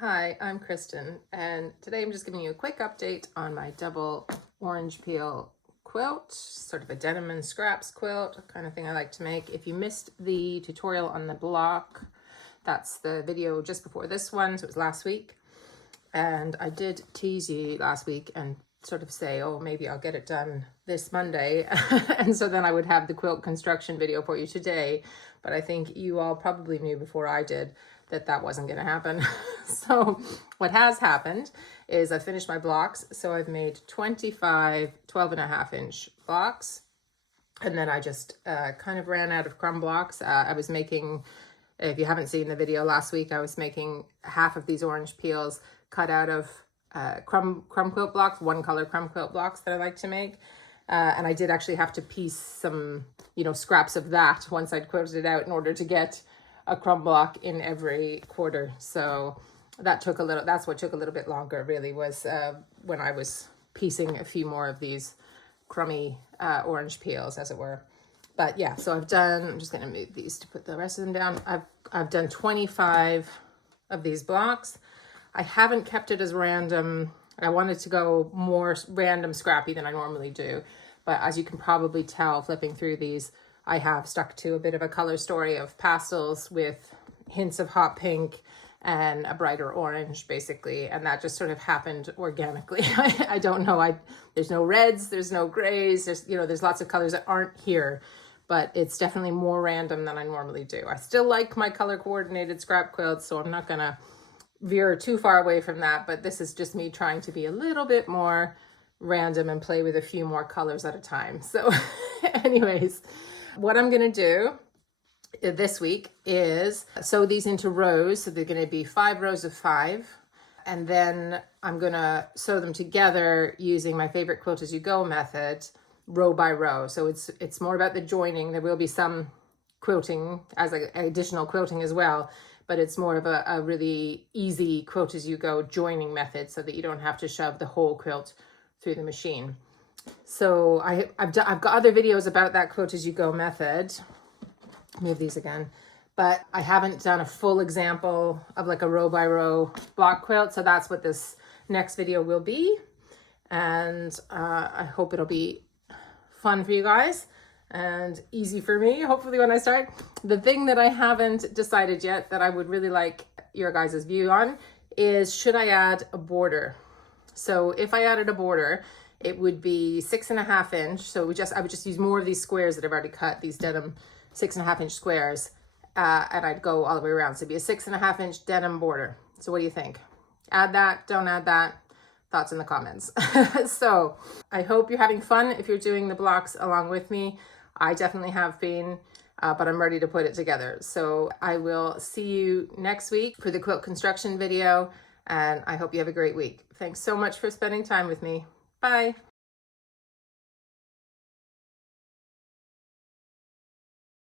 Hi, I'm Kristen, and today I'm just giving you a quick update on my double orange peel quilt, sort of a denim and scraps quilt, kind of thing I like to make. If you missed the tutorial on the block, that's the video just before this one, so it was last week. And I did tease you last week and sort of say, oh, maybe I'll get it done this Monday. And so then I would have the quilt construction video for you today. But I think you all probably knew before I did that that wasn't going to happen. So what has happened is I finished my blocks. So I've made 25 12.5-inch blocks. And then I just kind of ran out of crumb blocks. I was making, if you haven't seen the video last week, I was making half of these orange peels cut out of crumb quilt blocks, one color crumb quilt blocks that I like to make. And I did actually have to piece some, scraps of that once I'd quilted it out in order to get a crumb block in every quarter. So that's what took a little bit longer really, was when I was piecing a few more of these crummy orange peels, as it were. But yeah, so I'm just gonna move these to put the rest of them down. I've done 25 of these blocks. I haven't kept it as random. I wanted to go more random scrappy than I normally do. But as you can probably tell, flipping through these, I have stuck to a bit of a color story of pastels with hints of hot pink and a brighter orange, basically. And that just sort of happened organically. I don't know. There's no reds, there's no grays, there's lots of colors that aren't here, but it's definitely more random than I normally do. I still like my color coordinated scrap quilts, so I'm not gonna veer too far away from that, but this is just me trying to be a little bit more random and play with a few more colors at a time. So anyways, what I'm gonna do this week is sew these into rows. So they're gonna be 5 rows of 5. And then I'm gonna sew them together using my favorite quilt as you go method, row by row. So it's more about the joining. There will be some quilting as additional quilting as well, but it's more of a really easy quilt as you go joining method so that you don't have to shove the whole quilt through the machine. So I've got other videos about that quilt as you go method. Move these again. But I haven't done a full example of like a row by row block quilt. So that's what this next video will be. And I hope it'll be fun for you guys and easy for me, hopefully, when I start. The thing that I haven't decided yet that I would really like your guys' view on is, should I add a border? So if I added a border, it would be 6.5 inch. So I would just use more of these squares that I've already cut, these denim 6.5 inch squares, and I'd go all the way around. So it'd be a 6.5 inch denim border. So what do you think? Add that, don't add that? Thoughts in the comments. So I hope you're having fun if you're doing the blocks along with me. I definitely have been, but I'm ready to put it together. So I will see you next week for the quilt construction video, and I hope you have a great week. Thanks so much for spending time with me. Bye.